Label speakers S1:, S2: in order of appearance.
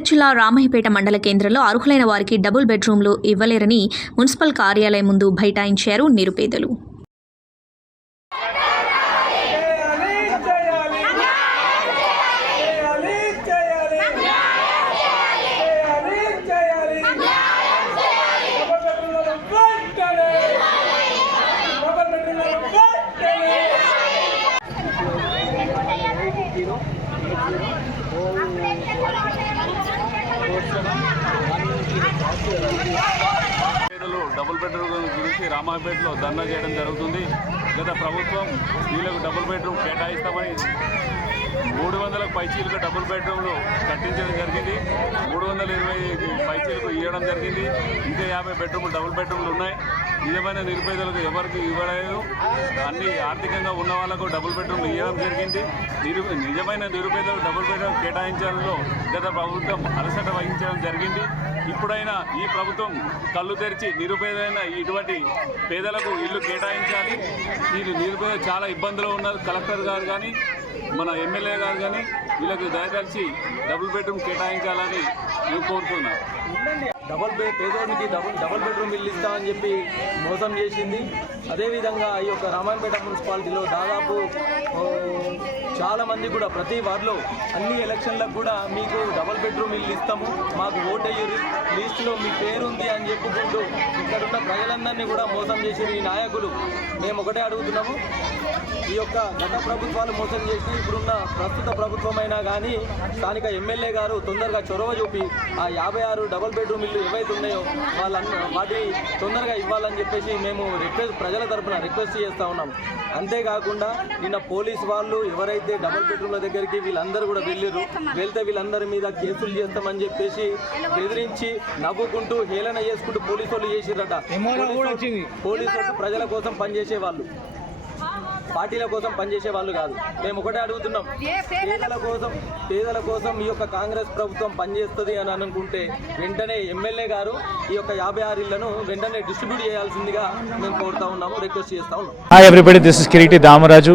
S1: జిల్లా రామయ్యపేట మండల కేంద్రంలో అర్హులైన వారికి డబుల్ బెడ్రూమ్లు ఇవ్వలేరని మున్సిపల్ కార్యాలయం ముందు బైఠాయించారు నిరుపేదలు
S2: చేయాలి చేయాలి చేయాలి చేయాలి చేయాలి డబుల్ బెడ్రూమ్లను వెంటనే డబుల్ బెడ్రూమ్లను వెంటనే
S3: పేదలు డబుల్ బెడ్రూమ్ గురించి రామాపేటలో ధర్నా చేయడం జరుగుతుంది. గత ప్రభుత్వం వీళ్ళకు డబుల్ బెడ్రూమ్ కేటాయిస్తామని మూడు వందల పైచీలకు డబుల్ బెడ్రూమ్లు కట్టించడం జరిగింది. మూడు వందల ఇరవై పైచీలకు ఇవ్వడం జరిగింది. ఇంకా యాభై బెడ్రూమ్లు డబుల్ బెడ్రూమ్లు ఉన్నాయి. నిజమైన నిరుపేదలకు ఎవరికి ఇవ్వలేదు. అన్ని ఆర్థికంగా ఉన్న వాళ్ళకు డబుల్ బెడ్రూమ్లు ఇవ్వడం జరిగింది. నిరు నిజమైన నిరుపేదలకు డబుల్ బెడ్రూమ్ కేటాయించడంలో గత ప్రభుత్వం అలసట వహించడం జరిగింది. ఇప్పుడైనా ఈ ప్రభుత్వం కళ్ళు తెరిచి నిరుపేదైన ఇటువంటి పేదలకు ఇల్లు కేటాయించాలి. ఈ నిరుపేద చాలా ఇబ్బందులు ఉన్నారు. కలెక్టర్ గారు కానీ మన ఎమ్మెల్యే గారు కానీ వీళ్ళకి దయదలిచి డబుల్ బెడ్రూమ్ కేటాయించాలని నేను కోరుతున్నాను
S4: డబల్ బెడ్ పేదోడికి డబుల్ డబుల్ బెడ్రూమ్ ఇల్లు ఇస్తామని చెప్పి మోసం చేసింది. అదేవిధంగా ఈ యొక్క రామాయణపేట మున్సిపాలిటీలో దాదాపు చాలా మంది కూడా ప్రతి వార్డులో అన్ని ఎలక్షన్లకు కూడా మీకు డబుల్ బెడ్రూమ్ ఇల్లు ఇస్తాము. మాకు ఓట్ అయ్యేది లిస్టులో మీ పేరుంది అని చెప్పుకుంటూ ఇక్కడున్న ప్రజలందరినీ కూడా మోసం చేసిన ఈ నాయకులు. మేము ఒకటే అడుగుతున్నాము. ఈ యొక్క గత ప్రభుత్వాలు మోసం చేసి ఇప్పుడున్న ప్రస్తుత ప్రభుత్వమైనా కానీ స్థానిక ఎమ్మెల్యే గారు తొందరగా చొరవ చూపి ఆ యాభై ఆరు డబుల్ బెడ్రూమ్ ఇల్లు ఏవైతే ఉన్నాయో వాళ్ళ వాటిని తొందరగా ఇవ్వాలని చెప్పేసి మేము రిక్వెస్ట్ ప్రజల తరపున రిక్వెస్ట్ చేస్తూ ఉన్నాం. అంతేకాకుండా నిన్న పోలీస్ వాళ్ళు ఎవరైతే డబుల్ బెడ్రూమ్ల దగ్గరికి వీళ్ళందరూ కూడా వెళ్ళారు వెళ్తే వీళ్ళందరి మీద కేసులు చేస్తామని చెప్పేసి బెదిరించి నవ్వుకుంటూ హేళన చేసుకుంటూ పోలీసు వాళ్ళు చేసిరట పోలీసు వాళ్ళు ప్రజల కోసం పనిచేసే వాళ్ళు. పార్టీల కోసం పనిచేసే వాళ్ళు కాదు. మేము ఒకటే అడుగుతున్నాం. పేదల కోసం పేదల కోసం ఈ యొక్క కాంగ్రెస్ ప్రభుత్వం పనిచేస్తుంది అని అనుకుంటే వెంటనే ఎమ్మెల్యే గారు ఈ యొక్క యాభై ఆరు ఇళ్ళను వెంటనే డిస్ట్రిబ్యూట్ చేయాల్సిందిగా మేము కోరుతా ఉన్నాము రిక్వెస్ట్ చేస్తా ఉన్నాం.
S5: Hi everybody, this is Kiriti Damaraju.